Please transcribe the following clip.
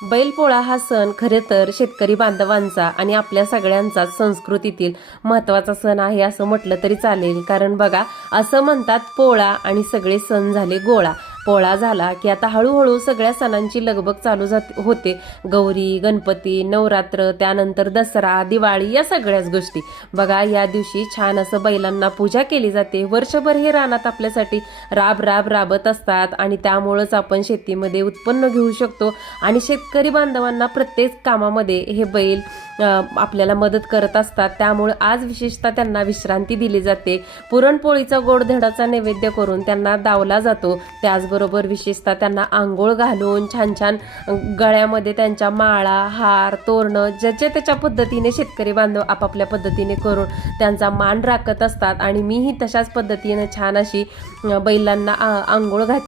बैलपोळा हा सण खरे तर शेतकरी बांधवांचा आणि आपल्या सगळ्यांचाच संस्कृतीतील महत्त्वाचा सण आहे असं म्हटलं तरी चालेल. कारण बघा, असं म्हणतात पोळा आणि सगळे सण झाले गोळा. पोळा झाला की आता हळूहळू सगळ्या सणांची लगबग चालू होते. गौरी, गणपती, नवरात्र, त्यानंतर दसरा, दिवाळी या सगळ्याच गोष्टी. बघा, या दिवशी छान असं बैलांना पूजा केली जाते. वर्षभर हे रानात आपल्यासाठी राबत असतात आणि त्यामुळेच आपण शेतीमध्ये उत्पन्न घेऊ शकतो आणि शेतकरी बांधवांना प्रत्येक कामामध्ये हे बैल आपल्याला मदत करत असतात. त्यामुळे आज विशेषतः त्यांना विश्रांती दिली जाते. पुरणपोळीचा गोडधोडाचा नैवेद्य करून त्यांना दावला जातो. त्याचबरोबर विशेषतः त्यांना आंघोळ घालून छान छान गळ्यामध्ये त्यांच्या माळा, हार, तोरणं ज्याच्या त्याच्या पद्धतीने शेतकरी बांधव आपापल्या पद्धतीने करून त्यांचा मान राखत असतात. आणि मीही तशाच पद्धतीने छान अशी बैलांना आंघोळ घातली.